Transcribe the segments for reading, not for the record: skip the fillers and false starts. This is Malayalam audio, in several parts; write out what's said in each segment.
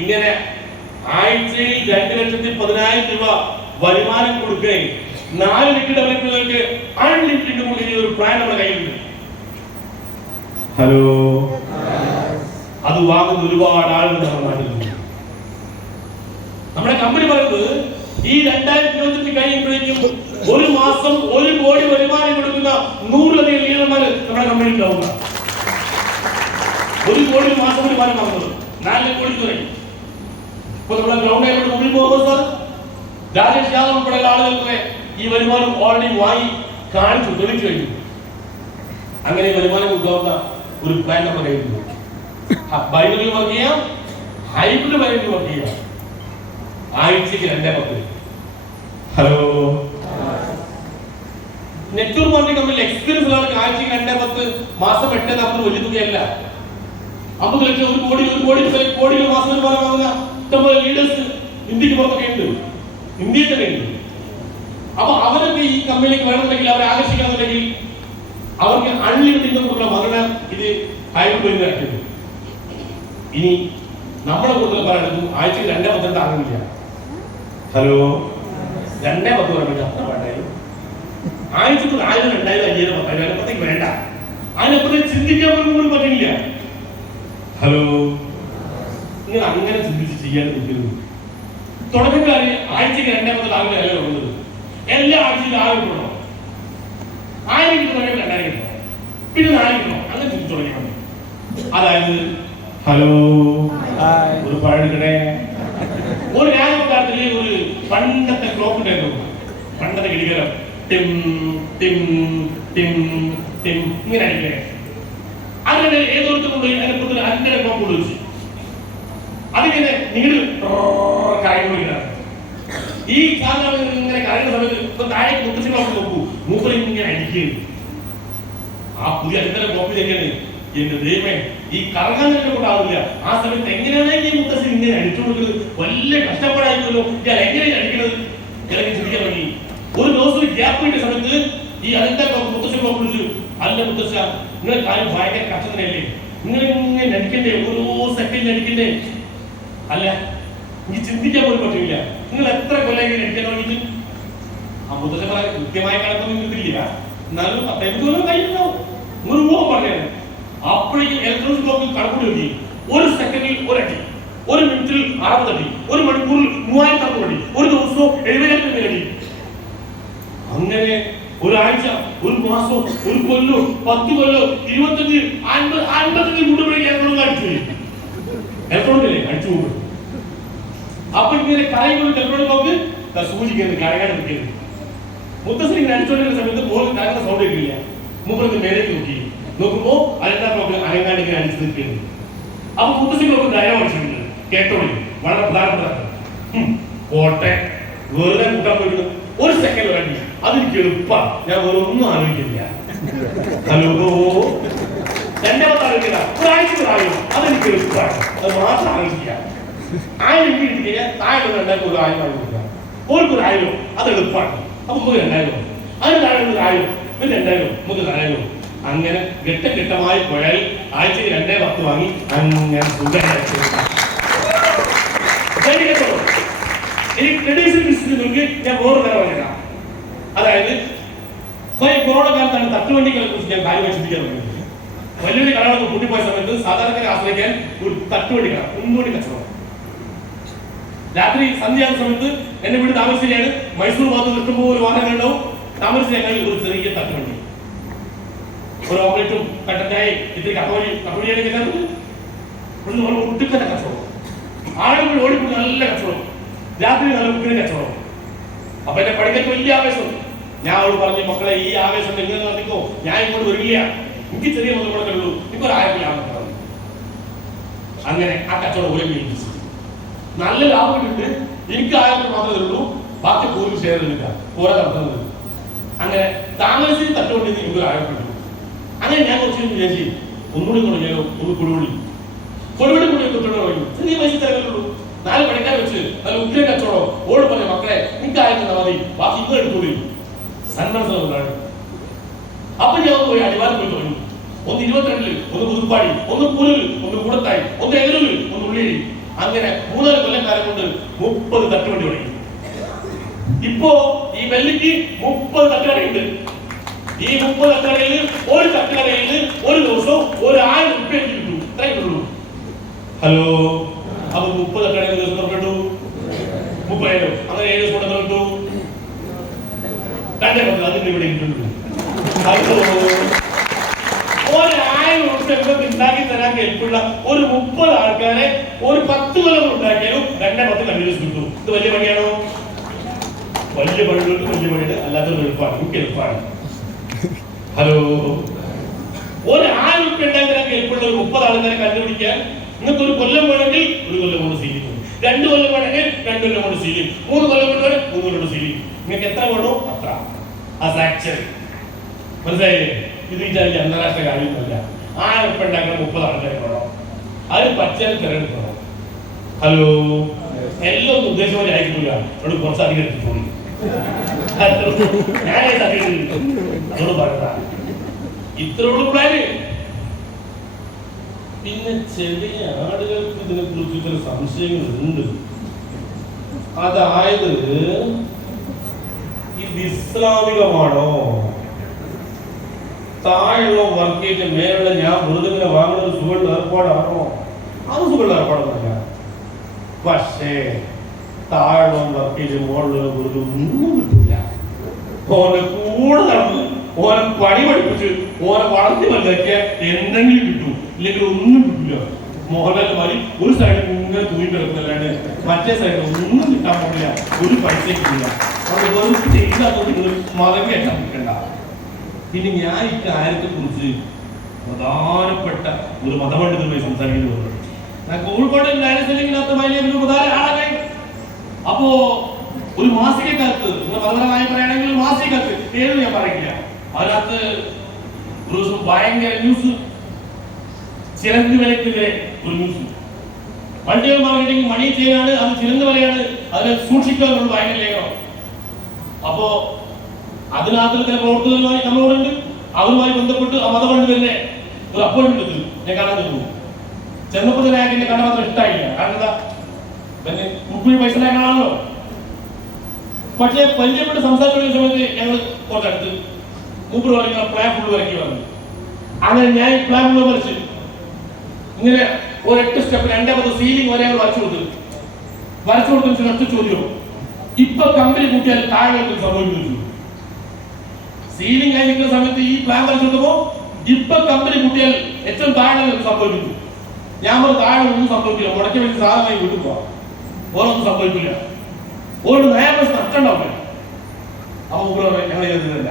ഇങ്ങനെ ആഴ്ചയിൽ 2,10,000 രൂപ വരുമാനം കൊടുക്കുകയും 4 ലിക്വിഡ് ഡെവലപ്പറുകൾക്ക് അൺലിമിറ്റഡ് കൊടുക്കുന്ന ഒരു പ്ലാൻ നമ്മുടെ കയ്യിലുണ്ട്. ഹലോ, അത് വാങ്ങുന്ന ഒരുപാട് ആളുകൾ നമ്മുടെ നാട്ടിലുണ്ട്. നമ്മുടെ കമ്പനി പറയുന്നത് ഈ 2028 കഴിയുമ്പോഴേക്കും ഒരു മാസം 1 കോടി വരുമാനം കൊടുക്കുന്ന 100-ലധികം ലീഡർമാർ നമ്മുടെ കമ്പനി ഉണ്ടാവുക. 1 കോടി മാസം വരുമാനം വാങ്ങുന്നത് 4 കോടി തുടങ്ങി. ഇപ്പൊ നമ്മുടെ ഗ്രൗണ്ട് ആയിട്ട് മുമ്പിൽ പോകുമ്പോൾ സാർ രാജേഷ് യാദവ് ഉൾപ്പെടെയുള്ള ആളുകൾക്ക് ഈ വരുമാനം ഓൾറെഡി വാങ്ങി കാണിച്ചു, തെളിച്ചു കഴിഞ്ഞു. അങ്ങനെ വരുമാനം ഉണ്ടാവുന്ന ഒരു പ്ലാൻ നമ്മുടെ കയ്യിലുണ്ട്. ബൈനറിൽ വർക്ക് ചെയ്യാം, ഹൈബ്രിഡ് ബൈനറിൽ വർക്ക് ചെയ്യാം. ആഴ്ചക്ക് 2-10. ഹലോ, നെറ്റ്വർക്ക് മാർക്കറ്റിംഗ് കമ്പനിയിൽ എക്സ്പീരിയൻസ് ഉള്ള ആൾക്ക് ആഴ്ചക്ക് 2-10, മാസം 8-40 വലിയ തുകയല്ല. 50 ലക്ഷം, 1 കോടി മാസം വരുമാനം വാങ്ങുന്ന ഇഷ്ടംപോലെ ലീഡേഴ്സ് ഇന്ത്യക്ക് പുറത്തൊക്കെ ഉണ്ട്, ഇന്ത്യയിൽ തന്നെ ഉണ്ട്. അപ്പൊ അവരൊക്കെ ഈ കമ്പനിയിലേക്ക് വേണമെന്നുണ്ടെങ്കിൽ, അവരെ ആകർഷിക്കണമെന്നുണ്ടെങ്കിൽ അവർക്ക് അൺലിമിറ്റഡ് ഇൻകം കൊടുക്കണം. മകന ഇത് ഹൈബ്രിഡ് ഇറക്കിയത്. ഇനി നമ്മളെ കൂടുതൽ പറയുന്നത് ആഴ്ചക്ക് 2-10 താങ്ങുന്നില്ല. ഹലോ, 2-10 പറയാൻ അത്ര വേണ്ട. ആഴ്ചക്ക് 1000, 2000, 5000, 10,000 അതിനപ്പുറത്തേക്ക് വേണ്ട. അതിനപ്പുറത്തേക്ക് ചിന്തിക്കാൻ പോലും പറ്റില്ല. ഹലോ, നിങ്ങൾ അങ്ങനെ ചിന്തിച്ച് ചെയ്യാൻ നിൽക്കുന്നു. തുടക്കക്കാര് ആഴ്ചക്ക് 2-10 താങ്ങുന്ന വില ഉള്ളത്. എല്ലാ ആഴ്ചയിലും 1000 കിട്ടണം, 1000 കിട്ടണമെങ്കിൽ 2000 കിട്ടണം, പിന്നെ 4 കിട്ടണം. അങ്ങനെ ചിന്തിച്ചു തുടങ്ങിയാണ്. അതായത് ഹലോ, ഒരു പഴകിടെ ഒരു രാജകൊട്ടാരത്തില് ഒരു പണ്ടത്തെ ക്ലോക്ക് ഉണ്ടായിരുന്നു. പണ്ടത്തെ കിടികരം ടിം ടിം ടിം ടിം ഇങ്ങനെ അടിക്കേ. അങ്ങനെ ഏതോടത്ത് കൊണ്ടുപോയി അതിനെക്കുറിച്ച് 5 ക്ലോക്ക് കൊണ്ടുവച്ചു. അതിങ്ങനെ നീട് കരയുന്ന ഈ സാധനം ഇങ്ങനെ കരയുന്ന സമയത്ത് ഇപ്പൊ താഴേക്ക് മുത്തശ്ശി ക്ലോക്ക് നോക്കൂ, മൂപ്പറി ഇങ്ങനെ അടിക്കുകയാണ്. ആ പുതിയ 5 ക്ലോക്ക് തന്നെയാണ്. എന്റെ ദൈവമേ, ഈ കറങ്ങാൻ തന്നെ കൊണ്ടാവില്ല. ആ സമയത്ത് എങ്ങനെയാണ് ഈ മുത്തശ്ശി ഇങ്ങനെ അടിച്ചു കൊടുക്കുന്നത്? വലിയ കഷ്ടപ്പാടായിരിക്കുമല്ലോ. ഇയാൾ എങ്ങനെയാണ് അടിക്കുന്നത്? ഇളകി ചിന്തിക്കാൻ തുടങ്ങി. ഒരു ദിവസം ഗ്യാപ്പ് കിട്ടിയ സമയത്ത് ഈ അതിന്റെ മുത്തശ്ശി വിളിച്ചു, അല്ല മുത്തശ്ശ, നിങ്ങളെ കാര്യം ഭയങ്കര കഷ്ടത്തിനല്ലേ, നിങ്ങൾ ഇങ്ങനെ അടിക്കണ്ടേ, ഓരോ സെക്കൻഡിൽ അടിക്കണ്ടേ? അല്ല, എനിക്ക് ചിന്തിക്കാൻ പോലും പറ്റില്ല. നിങ്ങൾ എത്ര കൊല്ലം അടിക്കാൻ തുടങ്ങിയിട്ട്? ആ മുത്തശ്ശ പറയാൻ കൃത്യമായ കണക്കൊന്നും കിട്ടില്ല, എന്നാലും 10 കൊല്ലം കഴിയുന്നുണ്ടാവും. 100 രൂപ പറഞ്ഞാണ്. അപ്പോഴേക്കും ഇലക്ട്രോണിക് ക്ലോക്കിൽ കണക്കൂടി നോക്കി, 1 സെക്കൻഡിൽ 1 അടി, 1 മിനിറ്റിൽ 60 അടി, 1 മണിക്കൂറിൽ 3000 അടി, ഒരു ദിവസവും 70,000 അടി. അങ്ങനെ ഒരാഴ്ച, ഒരു മാസം, ഒരു കൊല്ലോ, 10 കൊല്ലോ, 25, 50, 55 കൂടുമ്പോഴേക്കും ഇലക്ട്രോണിക് അടിച്ചു പോയി. ഇലക്ട്രോണിക്കല്ലേ അടിച്ചു പോകും. അപ്പൊ ഇങ്ങനെ കറയുമ്പോൾ ഇലക്ട്രോണിക് ക്ലോക്ക് സൂചിക്കുന്നത് കരകാൻ നിൽക്കുന്നത്. മുത്തശ്ശി ഇങ്ങനെ അടിച്ചോണ്ടിരുന്ന സമയത്ത് മോളിൽ കരയുന്ന സൗണ്ട് കേൾക്കില്ല. മുമ്പ് മേലേക്ക് നോക്കി നോക്കുമ്പോ അതിന്റെ ക്ലോക്ക് അനങ്ങാണ്ട് ഇങ്ങനെ അടിച്ചു നിൽക്കുന്നത്. അപ്പൊ മുത്തശ്ശി ക്ലോക്ക് ഡയലോഗ് അടിച്ചിട്ടുണ്ട്, കേട്ടോളി, വളരെ പ്രധാനപ്പെട്ട കോട്ടെ. വെറുതെ കൂട്ടാൻ പോയിട്ട് 1 സെക്കൻഡ് വേണ്ടി, അതെനിക്ക് എളുപ്പമാണ്, ഞാൻ വേറെ ഒന്നും ആലോചിക്കില്ല. ഹലോ, 2-10 ആലോചിക്കില്ല, ഒരാഴ്ച ആലോചിക്കും, അതെനിക്ക് എളുപ്പമാണ്, അത് മാത്രം ആലോചിക്കുക. 1000 എനിക്ക് കിട്ടിക്കഴിഞ്ഞാൽ താഴെ 2000 ഒരു 1000 ആലോചിക്കുക, ഓർക്ക് 1000, അത് എളുപ്പമാണ്. അപ്പൊ നമുക്ക് 2000, അതിന് താഴെ 1000, പിന്നെ 2000, നമുക്ക് 1000. അങ്ങനെ ഘട്ടഘട്ടമായി പോയാൽ ആഴ്ചയിൽ 2-10 വാങ്ങി അങ്ങനെ ഇനി ട്രഡീഷണൽ ബിസിനസ്സുകൾക്ക് ഞാൻ വേറെ തരം പറഞ്ഞിട്ടാ. അതായത് കൊറോണ കാലത്താണ് തട്ടുവണ്ടികളെ കുറിച്ച് ഞാൻ കാര്യമായി ചിന്തിക്കാൻ തുടങ്ങിയത്. വലിയ വലിയ കടകളൊക്കെ കൂട്ടിപ്പോയ സമയത്ത് സാധാരണക്കാരെ ആശ്രയിക്കാൻ ഒരു തട്ടുവണ്ടി കട, മുൻകൂട്ടി കച്ചവടം. രാത്രി സന്ധ്യയാകുന്ന സമയത്ത് എന്റെ വീട് താമരശ്ശേരിയാണ്. മൈസൂർ ഭാഗത്ത് നിൽക്കുമ്പോൾ ഒരു വാഹനം ഉണ്ടാവും, താമരശ്ശേരി ഒരു ചെറിയ തട്ടുവണ്ടി, ഒരു ഓംലെറ്റും കട്ടനായി ഇത്തിരി കപ്പടിയൊക്കെ ഒട്ടുക്കന്നെ കച്ചവടം. ആളുകൾ ഓടിക്കൊണ്ട് നല്ല കച്ചവടം, രാത്രി നല്ല ഉപ്പിന് കച്ചവടം. അപ്പൊ എന്റെ പഠിക്കാൻ വലിയ ആവേശം. ഞാൻ അവള് പറഞ്ഞു, മക്കളെ ഈ ആവേശം നിങ്ങൾ നടത്തിക്കോ, ഞാൻ ഇങ്ങോട്ട് വരില്ല, എനിക്ക് ചെറിയ മുതൽമുടക്കേ ഉള്ളൂ, എനിക്ക് ഒരു 1000 ലാഭം പറഞ്ഞു. അങ്ങനെ ആ കച്ചവടം ഓരോ മേടിച്ചു. നല്ല ലാഭം കിട്ടിട്ട് എനിക്ക് 1000 മാത്രമേ ഉള്ളൂ, ബാക്കി പോലും ഷെയർ ചെയ്തില്ല, ഓരോ നടത്തുന്നത്. അങ്ങനെ താമരശ്ശേരി തട്ടുകൊണ്ട് എനിക്ക് 1000 കിട്ടും. അങ്ങനെ ഞാൻ കുറച്ച് വിചാരിച്ചു, ഒന്നുകൂടി തുടങ്ങിയാലോ, ഒന്ന് കൊടുവള്ളി കൂടി കുട്ടിയോട് പറഞ്ഞു, ചെറിയ പൈസ തരങ്ങളുള്ളൂ, 4 പണിക്കാർ വെച്ച് നല്ല ഉഗ്ര കച്ചവടം. ഓട് പറഞ്ഞ മക്കളെ, എനിക്ക് 1000 മതി, ബാക്കി ഇങ്ങനെ എടുത്തോളി. സന്മനസ്സം ഉണ്ടായി. അപ്പൊ ഞാൻ പോയി അടിവാരം പോയി തുടങ്ങി. ഒന്ന് 22-ൽ, ഒന്ന് പുതുപ്പാടി, ഒന്ന് പൂരിൽ, ഒന്ന് കൂടത്തായി, ഒന്ന് എതിരൂരിൽ, ഒന്ന് ഉള്ളിയേരി. അങ്ങനെ 3 കൊല്ലക്കാലം കൊണ്ട് 30 തട്ടുവണ്ടി തുടങ്ങി. ഇപ്പോ ഈ വെള്ളിക്ക് 30 തട്ടുകടയുണ്ട്. ഈ 30 തട്ടുകടയിൽ ഒരു തട്ടുകടയിൽ ഒരു ദിവസം 1000 രൂപ കിട്ടും. ഇത്രേ കിട്ടുള്ളൂ. ഹലോ, അപ്പൊ 30 തട്ടുകടയിൽ ദിവസം കിട്ടു 30,000. അങ്ങനെ 7 ദിവസം കൊണ്ട് കിട്ടു 2,000. അതിന് ഇവിടെ കിട്ടുന്നു. ഹലോ, 1000 രൂപ ഉണ്ടാക്കി തരാൻ കേൾപ്പുള്ള ഒരു 30 ആൾക്കാരെ ഒരു 10 കൊല്ലം ഉണ്ടാക്കിയാലും 2,10 കണ്ടിന്യൂസ് കിട്ടും. ഇത് വലിയ പണിയാണോ? വലിയ പണികൾക്ക് വലിയ പണിയുടെ അല്ലാതെ എളുപ്പമാണ്. എനിക്ക് എളുപ്പമാണ്. ഹലോ, 1000 രൂപ ഉണ്ടാക്കി തരാൻ കേൾപ്പുള്ള ഒരു 30 ആൾക്കാരെ കണ്ടുപിടിക്കാൻ നിങ്ങൾക്ക് ഒരു കൊല്ലം വേണമെങ്കിൽ 1 കൊല്ലം കൊണ്ട് സീലിംഗ്, 2 കൊല്ലം വേണമെങ്കിൽ 2 കൊല്ലം കൊണ്ട് സീലിംഗ്, 3 കൊല്ലം കൊണ്ട് 3 കൊല്ലം കൊണ്ട് സീലിംഗ്. നിങ്ങൾക്ക് എത്ര വേണോ അത്ര. മനസ്സിലായില്ലേ? ഇത് വിചാരിച്ച അന്താരാഷ്ട്ര കാര്യമൊന്നുമല്ല. 1000 രൂപ ഉണ്ടാക്കാൻ 30 ആൾക്കാരെ വേണം. അത് പച്ചയാൽ തിരഞ്ഞെടുക്കണം. ഹലോ, എല്ലാം ഒന്നും ഉദ്ദേശിച്ച ആയിക്കില്ല. അവിടെ കുറച്ച് അധികം എടുത്തോളി. അതോട് പറയണ്ട. ഇത്രയുള്ള പ്ലാന്. പിന്നെ ചെറിയ ആളുകൾക്ക് ഇതിനെ കുറിച്ച് ചില സംശയങ്ങളുണ്ട്. അതായത് ഇത് ഇസ്ലാമികമാണോ? താഴെയുള്ള വർക്കേറ്റ് മേലുള്ള ഞാൻ വെറുതെ വാങ്ങുന്ന ഒരു സുഖമുള്ള ഏർപ്പാടാണോ? അത് സുഖമുള്ള ഏർപ്പാടൊന്നുമല്ല. പക്ഷേ താഴെ വർക്കേറ്റ് മുകളിലുള്ള വെറുതെ ഒന്നും കിട്ടില്ല. ഓനെ കൂടെ നടന്ന് ഓനെ പണി പഠിപ്പിച്ച് ഓനെ വളർത്തി വന്നൊക്കെ എന്തെങ്കിലും കിട്ടും, ഇല്ലെങ്കിൽ ഒന്നും കിട്ടില്ല. മോഹൻലാൽമാരി ഒരു സൈഡിൽ ഇങ്ങനെ തൂങ്ങി കിടക്കുന്നല്ലാണ്ട് മറ്റേ സൈഡിൽ ഒന്നും കിട്ടാൻ പോകില്ല. ഒരു പൈസ കിട്ടില്ല. അവിടെ വെറുതെ ചെയ്താൽ നിങ്ങൾ മതം കേട്ടാൻ നിൽക്കണ്ട. പിന്നെ ഞാൻ ഈ കാര്യത്തെ കുറിച്ച് പ്രധാനപ്പെട്ട ഒരു മതപണ്ഡിതമായി സംസാരിക്കുന്നത് ഞാൻ കോഴിക്കോട് ഡയനസിലിനകത്ത് വലിയ പ്രധാന ആളായി. അപ്പോ ഒരു മാസികക്കാർക്ക് നിങ്ങൾ മതപരമായി പറയുകയാണെങ്കിൽ ഒരു മാസികക്കാർക്ക് പേര് ഞാൻ പറയില്ല. അതിനകത്ത് ഒരു ദിവസം ഭയങ്കര ന്യൂസ്, ചിലന്തി വിലക്കെതിരെ ഒരു ന്യൂസ്. വണ്ടികൾ മാർക്കറ്റിംഗ് മണി ചെയ്യാനാണ്, അത് ചിലന്തി വിലയാണ്, അതിനെ സൂക്ഷിക്കാനുള്ള ഭയങ്കര ലേഖനം. അപ്പോ അതിനകത്ത് ചില പ്രവർത്തകരുമായി നമ്മളോടുണ്ട്. അവരുമായി ബന്ധപ്പെട്ട് ആ മതപണ്ഡിതന്റെ ഒരു അപ്പോയിന്റ്മെന്റ് എടുത്തു. ഞാൻ കാണാൻ തോന്നുന്നു. ചെന്നപ്പോൾ തന്നെ എന്നെ കണ്ട മാത്രം ഇഷ്ടമായില്ല. കാരണം എന്താ, പിന്നെ 30 പൈസ കാണാമല്ലോ. പക്ഷേ പരിചയപ്പെട്ട് സംസാരിക്കുന്ന സമയത്ത് ഞങ്ങൾ കുറച്ചടുത്ത് മൂപ്പർ പറഞ്ഞ പ്ലാൻ ഫുള്ള് വരയ്ക്കി വന്നു. അങ്ങനെ ഞാൻ ഈ പ്ലാൻ ഫുള്ള് വരച്ച് ഇങ്ങനെ ഒരു 8 സ്റ്റെപ്പ് 2 സീലിംഗ് വരെ വരച്ചു കൊടുത്തു. ഒറ്റ ചോദ്യം, ഇപ്പൊ കമ്പനി കൂട്ടിയാൽ താഴെ സംഭവിക്കുന്നു. സീലിംഗ് ആയി നിൽക്കുന്ന സമയത്ത് ഈ പ്ലാൻ വരച്ചു കൊടുത്തപ്പോ ഇപ്പൊ കമ്പനി കൂട്ടിയാൽ ഏറ്റവും താഴെ സംഭവിക്കുന്നു. ഞാൻ പറഞ്ഞു താഴെ ഒന്നും സംഭവിക്കില്ല, മുടക്കി വേണ്ടി സാധനമായി വീട്ടിൽ പോവാം, ഓരോന്നും സംഭവിക്കില്ല, ഒരു നേരം നഷ്ടമുണ്ടാവില്ല. അപ്പൊ ഞങ്ങൾ ചെയ്തില്ല.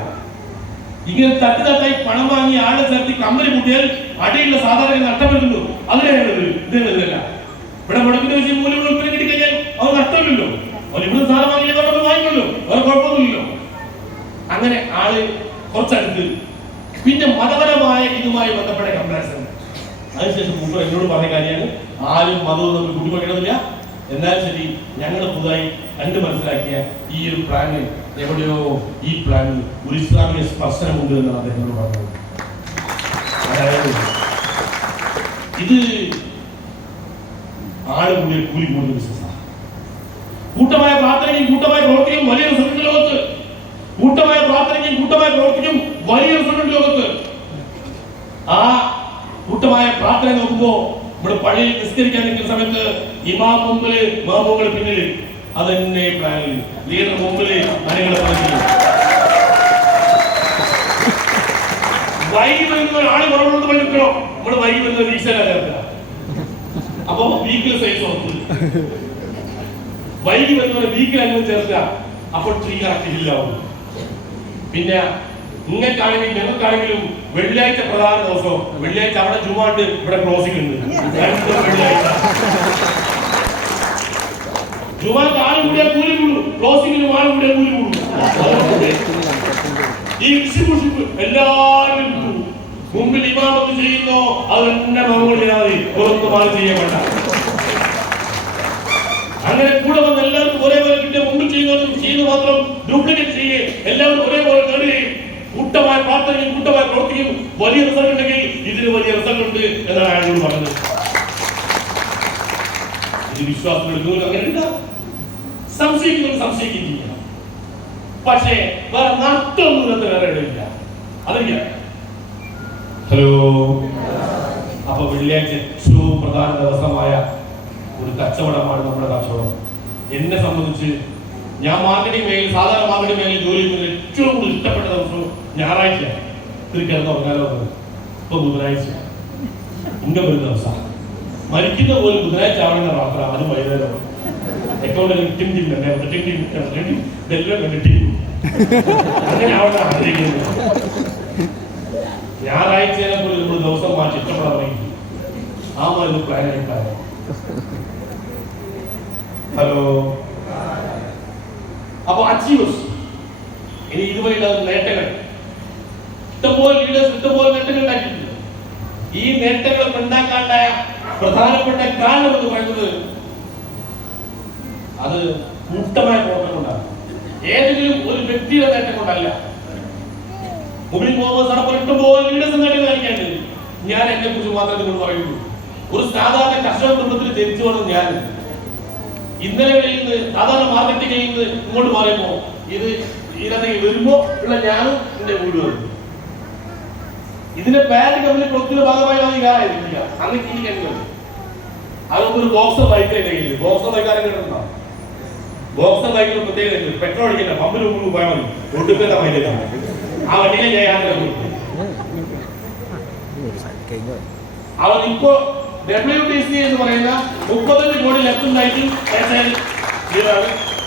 ഇങ്ങനെ തട്ടായി പണം വാങ്ങി ആളെ ചേർത്തി കമ്പനി കൂട്ടിയാൽ അടിയുള്ള സാധാരണ നഷ്ടപ്പെടുന്നു. അതിനെയാണ് ഇതല്ല. ഇവിടെ മുടക്കുന്ന വെച്ച് മൂല്യം ഉൽപ്പന്നം കിട്ടിക്കഴിഞ്ഞാൽ അവർ നഷ്ടമില്ലല്ലോ. അവർ ഇവിടെ സാധനം വാങ്ങിയില്ല വാങ്ങിക്കല്ലോ, വേറെ കുഴപ്പമൊന്നുമില്ലല്ലോ. അങ്ങനെ ആള് കുറച്ചടുത്ത്. പിന്നെ മതപരമായ ഇതുമായി ബന്ധപ്പെട്ട കമ്പാരിസൺ. അതിനുശേഷം മുമ്പ് എന്നോട് പറഞ്ഞ കാര്യമാണ്, ആരും മതവും നമ്മൾ കൂട്ടിക്കൊണ്ടില്ല. എന്നാൽ ശരി, ഞങ്ങൾ പുതുതായി കണ്ടു മനസ്സിലാക്കിയ ഈ ഒരു പ്ലാന് എവിടെയോ ഈ പ്ലാനിൽ ഒരു ഇസ്ലാമിക സ്പർശനമുണ്ട് എന്നാണ് അദ്ദേഹത്തോട് പറഞ്ഞത്. അതായത് ഇത് ആള് കൂടിയ കൂലി കൂടുന്ന ബിസിനസ്സാണ്. കൂട്ടമായ പ്രാർത്ഥനയും കൂട്ടമായ പ്രവർത്തിക്കും വലിയ റിസൾട്ട് ലോകത്ത്. കൂട്ടമായ പ്രാർത്ഥനയും കൂട്ടമായ പ്രവർത്തിക്കും വലിയ റിസൾട്ട് ലോകത്ത്. ആ കൂട്ടമായ പ്രാർത്ഥന നോക്കുമ്പോ ഇവിടെ പള്ളിയിൽ നിസ്കരിക്കാൻ നിൽക്കുന്ന സമയത്ത് ഇമാം മുമ്പില് മാമൂങ്ങൾ പിന്നില്, അതെന്നെ പ്ലാനിൽ ലീഡർ മുമ്പില് അണികളെ പറഞ്ഞു. വൈകി വരുന്ന ഒരാള് കുറവുള്ളത് പണിക്കണോ, നമ്മള് വൈകി വരുന്ന വീഴ്ചയില്ല. അപ്പൊ വീക്കിൽ സൈസ് ഓർത്ത് വൈകി വരുന്ന വീക്കിൽ അങ്ങനെ ചേർക്കുക. അപ്പോൾ ട്രീ കറക്റ്റില്ലാവും. പിന്നെ നിങ്ങൾക്കാണെങ്കിലും ഞങ്ങൾക്കാണെങ്കിലും വെള്ളിയാഴ്ച പ്രധാന ദിവസം, വെള്ളിയാഴ്ച അവിടെ ജുമാണ്ട് ഇവിടെ ക്ലോസിംഗ് ഉണ്ട്. വെള്ളിയാഴ്ച ജുമാക്ക് ആള് കൂടിയാൽ കൂലി കൂടും, ക്ലോസിംഗിന് ആള് കൂടിയാൽ കൂലി കൂടും. ഈ ഷിപ്പ് എല്ലാവരും മുമ്പിൽ ഇമാമത്ത് ചെയ്യുന്നോ അത് തന്നെ മറുപടി ചെയ്താൽ മതി, പുറത്തും ആൾ ചെയ്യാൻ വേണ്ട. അങ്ങനെ കൂടെ വന്ന് എല്ലാവർക്കും ഒരേപോലെ കിട്ടിയ മുമ്പിൽ ചെയ്യുന്നത് മാത്രം ഡ്യൂപ്ലിക്കേറ്റ് ചെയ്യേ, എല്ലാവരും ഒരേപോലെ നേടുകയും കൂട്ടമായ പ്രാർത്ഥനയും കൂട്ടമായ പ്രവർത്തിക്കും വലിയ റിസൾട്ട് ഉണ്ടെങ്കിൽ ഇതിന് വലിയ റിസൾട്ട് ഉണ്ട് എന്നാണ് അയാളോട് പറഞ്ഞത്. ഇത് വിശ്വാസം എടുക്കുന്നവർ അങ്ങനെ ഉണ്ടാവും, സംശയിക്കുന്നവർ സംശയിക്കുകയും ചെയ്യണം. പക്ഷേ വേറെ നഷ്ടമൊന്നും വേറെ ഇടയില്ല. അതില്ല. ഹലോ. അപ്പൊ വെള്ളിയാഴ്ച ഏറ്റവും പ്രധാന ദിവസമായ ഒരു കച്ചവടമാണ് നമ്മുടെ കച്ചവടം. എന്നെ സംബന്ധിച്ച് ഞാൻ മാർക്കറ്റിംഗ് മേഖല, സാധാരണ മാർക്കറ്റിംഗ് മേഖലയിൽ ജോലി ചെയ്യുന്നതിൽ ഏറ്റവും കൂടുതൽ ഇഷ്ടപ്പെട്ട ദിവസവും ഞായറാഴ്ച. കിടന്ന് ഉറങ്ങാലോ. ഇപ്പൊ ബുധനാഴ്ച ഇങ്ങനെ ഒരു ദിവസം മരിക്കുന്ന പോലും ബുധനാഴ്ച ആവുന്ന മാത്രം. അത് വൈകുന്നേരം അക്കൗണ്ടിൽ അങ്ങനെ ആവട്ടെ ആഗ്രഹിക്കുന്നത്. ഞായറാഴ്ചയെ പോലും നമ്മൾ ദിവസം മാറ്റി ഇഷ്ടപ്പെടാൻ ആ ഒരു പ്ലാൻ ആയിട്ടാണ്. ഹലോ. അപ്പൊ അച്ചീവേഴ്സ്, ഇനി ഇതുവരെ നേട്ടങ്ങൾ ഇഷ്ടംപോലെ ലീഡേഴ്സ് ഇഷ്ടംപോലെ നേട്ടങ്ങൾ ഉണ്ടാക്കിയിട്ടുണ്ട്. ഈ നേട്ടങ്ങൾ ഉണ്ടാക്കാണ്ടായ പ്രധാനപ്പെട്ട കാരണം എന്ന് പറയുന്നത് അത് കൂട്ടമായ പ്രവർത്തനം കൊണ്ടാണ്. ഏതെങ്കിലും ഒരു വ്യക്തിയുടെ നേട്ടം കൊണ്ടല്ല. മുകളിൽ മുഹമ്മദ് സാർ ഇഷ്ടംപോലെ ലീഡേഴ്സ് നേട്ടങ്ങൾ കാണിക്കേണ്ടത്. ഞാൻ എന്നെ കുറിച്ച് മാത്രമേ നിങ്ങൾ പറയുള്ളൂ. ഒരു സാധാരണ കർഷക കുടുംബത്തിൽ ജനിച്ചു വന്നത് ഞാൻ. ഇന്നലെ നിന്ന് സാധാരണ മാർക്കറ്റിംഗിൽ നിന്ന് ഇങ്ങോട്ട് മാറിയപ്പോ ഇതിനകത്തേക്ക് വരുമ്പോ ഉള്ള ഞാനും എന്റെ വീട് വന്നു. ഇതിന്റെ പാരന്റ് കമ്പനി പ്രൊജക്ടിന്റെ ഭാഗമായി ഞാനായിരിക്കില്ല. അന്ന് കീഴിൽ അതൊക്കെ ഒരു ബോക്സർ ബൈക്ക് എന്റെ കയ്യിൽ. ബോക്സർ ബൈക്കാരെ കേട്ടിട്ടുണ്ടോ? ബോക്സർ ബൈക്കിൽ പ്രത്യേകത പെട്രോൾ അടിക്കണ്ട, പമ്പിൽ മുമ്പ് പോയാൽ മതി. ഒടുക്കത്തെ മൈലേജാണ് ആ വണ്ടിയിലെ ഞാൻ. അവൻ ഇപ്പോ WTC എന്ന് പറയുന്ന 35 കോടി ലെഫ്റ്റ് റൈറ്റും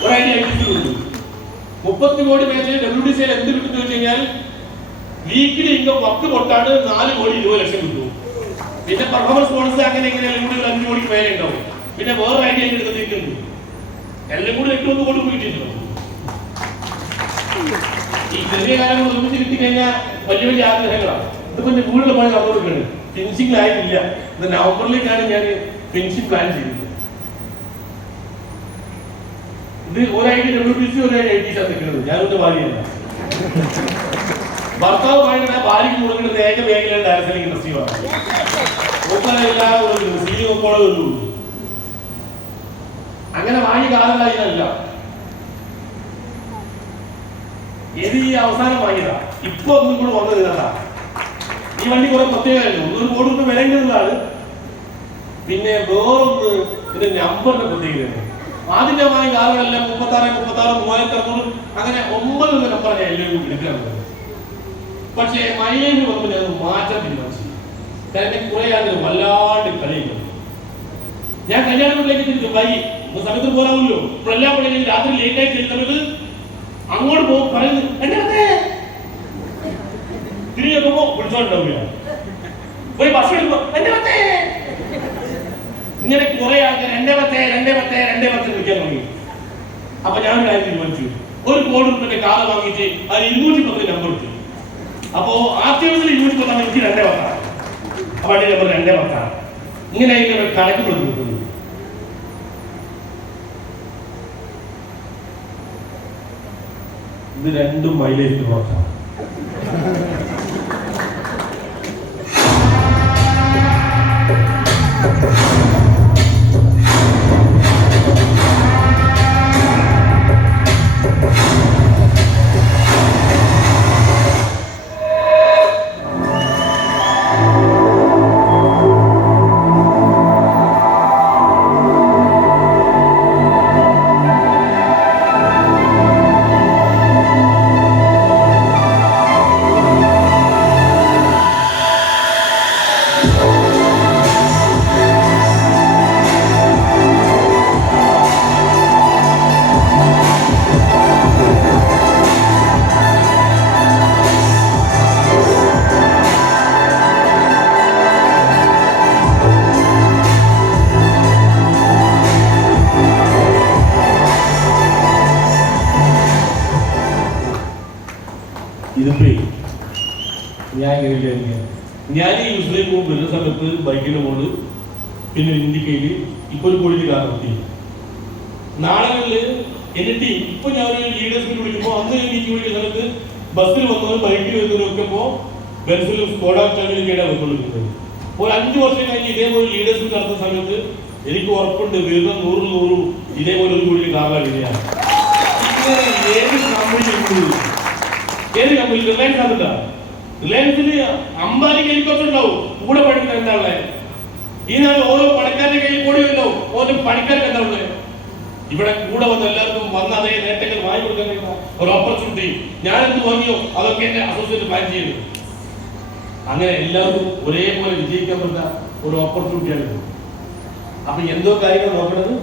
ഒരു ഐഡിയ ഉണ്ട്. 30 കോടി മേഖലയിൽ WTC എന്ത് കിട്ടുന്നു വെച്ച് കഴിഞ്ഞാൽ വീക്കിലി ഇൻകം 10 കൊട്ടാണ് 4 കോടി 20 ലക്ഷം കിട്ടും. പിന്നെ പെർഫോമൻസ് ബോണസ് അങ്ങനെ എങ്ങനെ എല്ലാം കൂടി 5 കോടിക്ക് മേലെ ഉണ്ടാവും. പിന്നെ വേറെ ഐഡിയ എടുത്തിരിക്കുന്നു. എല്ലാം കൂടി 8-9 കോടി കിട്ടിയിട്ടുണ്ട്. ഈ ചെറിയ കാലം കൊണ്ട് ഒന്നിച്ച് കിട്ടിക്കഴിഞ്ഞാൽ വലിയ വലിയ ആഗ്രഹങ്ങളാണ്. ഇതിപ്പോ എന്റെ വീട്ടിൽ പണി നടന്നുകൊടുക്കുന്നത് ഫിനിഷിംഗ് ആയിട്ടില്ല. ഇത് നവംബറിലേക്കാണ് ഞാൻ ഫിനിഷിംഗ് പ്ലാൻ ചെയ്യുന്നത്. ഇത് ഒരു ഐഡി WTC ഒരു ഐഡി നിൽക്കുന്നത്. ഞാനൊന്ന് ഭാര്യയല്ല. ഭർത്താവ് പറയുന്നത് ഭാര്യയ്ക്ക് കൊടുക്കുന്നത് ഏക മേഖലയാണ് ഡയറക്ഷൻ ഇൻഡസ്ട്രിയാണ്. അങ്ങനെ വാങ്ങി കാലല്ല. ഇത് ഈ അവസാനം വാങ്ങിയതാ. ഇപ്പൊ ഒന്നും കൂടെ വന്നത് ഇതാ. ഈ വണ്ടി കുറെ പ്രത്യേകതയുണ്ട്. 1 കോടി രൂപ വിലയുള്ളതാണ്. പിന്നെ വേറൊന്ന് ഇതിന്റെ നമ്പറിന്റെ പ്രത്യേകതയുണ്ട്. ആദ്യം ഞാൻ വാങ്ങിയ കാറുകളെല്ലാം 36, 3600 അങ്ങനെ 9 നമ്പർ ഞാൻ എല്ലാവരും എടുക്കാറുണ്ട്. പക്ഷേ മൈലേജ് വന്നപ്പോൾ ഞാൻ മാറ്റാൻ തീരുമാനിച്ചു. കാരണം കുറെ ആളുകൾ വല്ലാണ്ട് കളിയുന്നു. ഞാൻ കല്യാണത്തിലേക്ക് തിരിച്ചു വൈകി സമയത്ത് പോരാമല്ലോ. ഇപ്പോൾ എല്ലാ പള്ളിയിലും രാത്രി ലേറ്റായി ചെല്ലുന്നത് അങ്ങോട്ട് പോകും. പറയുന്നത് എന്റെ തിരിഞ്ഞോ വിളിച്ചോണ്ടാവില്ല. പോയി ഭക്ഷണം എടുക്കുമ്പോ എന്റെ പത്തേ. ഇങ്ങനെ കുറെ ആൾക്കാർ എന്റെ പത്തേ വിളിക്കാൻ തുടങ്ങി. അപ്പൊ ഞാൻ കാര്യം തീരുമാനിച്ചു. 1 കോടി രൂപയുടെ കാറ് വാങ്ങിയിട്ട് അത് 210 നമ്പർ എടുത്തു. അപ്പോ ആദ്യത്തിൽ 210 എനിക്ക് 210. വണ്ടി നമ്പർ 210. ഇങ്ങനെ കണക്ക് കൊടുത്തു. ഇത് രണ്ടും മൈലേജ് പ്ലോട്ടാണ്. ഇതിപ്പോ ഞാൻ ഈ മുസ്ലിം വരുന്ന സമയത്ത് ബൈക്കിന് പോണ്, പിന്നെ ഇന്ത്യക്കയില് ഇപ്പൊ 1 കോടി കാർ നിർത്തി. നാളുകളില് എന്നിട്ട് ഇപ്പൊ ഞാൻ ഒരു ലീഡേഴ്സ് മീറ്റ് വിളിക്കുമ്പോ അന്ന് എനിക്ക് വിളിക്കുന്ന സമയത്ത് ബസ്സിൽ വന്നവരും ബൈക്കിൽ വരുന്നവരും ഒക്കെ ഇപ്പോ ബസ്സിലും സ്കോഡ ഫാമിലിക്കേടാണ് വന്നുകൊണ്ടിരിക്കുന്നത്. ഒരു 5 വർഷം കഴിഞ്ഞ് ഇതേപോലെ ലീഡേഴ്സ് മീറ്റ് നടത്തുന്ന സമയത്ത് എനിക്ക് ഉറപ്പുണ്ട് വീണ്ടും 100 ഇതേപോലെ ഒരു കോടി കാറിലാണ് വരികയാണ്. ഇങ്ങനെ ഏത് കമ്പനി റിലയൻസ് ആണല്ല, റിലയൻസിന് അംബാനി ഹെലികോപ്റ്റർ ഉണ്ടാവും, കൂടെ പഠിക്കുന്ന എന്താ ഉള്ളത്? ഈ നാൾ ഓരോ പണിക്കാരുടെ കയ്യിൽ കൂടി ഉണ്ടാവും, ഓരോ പണിക്കാർക്ക് എന്താ ഉള്ളത്? ഇവിടെ കൂടെ വന്ന് എല്ലാവർക്കും വന്ന അതേ നേട്ടങ്ങൾ വാങ്ങി കൊടുക്കാൻ കഴിയുന്ന ഒരു ഓപ്പർച്യൂണിറ്റി ഞാൻ എന്ത് വാങ്ങിയോ അതൊക്കെ എന്റെ അസോസിയേറ്റ് പ്ലാൻ ചെയ്യുന്നു. അങ്ങനെ എല്ലാവർക്കും ഒരേപോലെ വിജയിക്കാൻ പറ്റുന്ന ഒരു ഓപ്പർച്യൂണിറ്റിയാണ്. അപ്പൊ എന്തോ കാര്യങ്ങൾ നോക്കണത്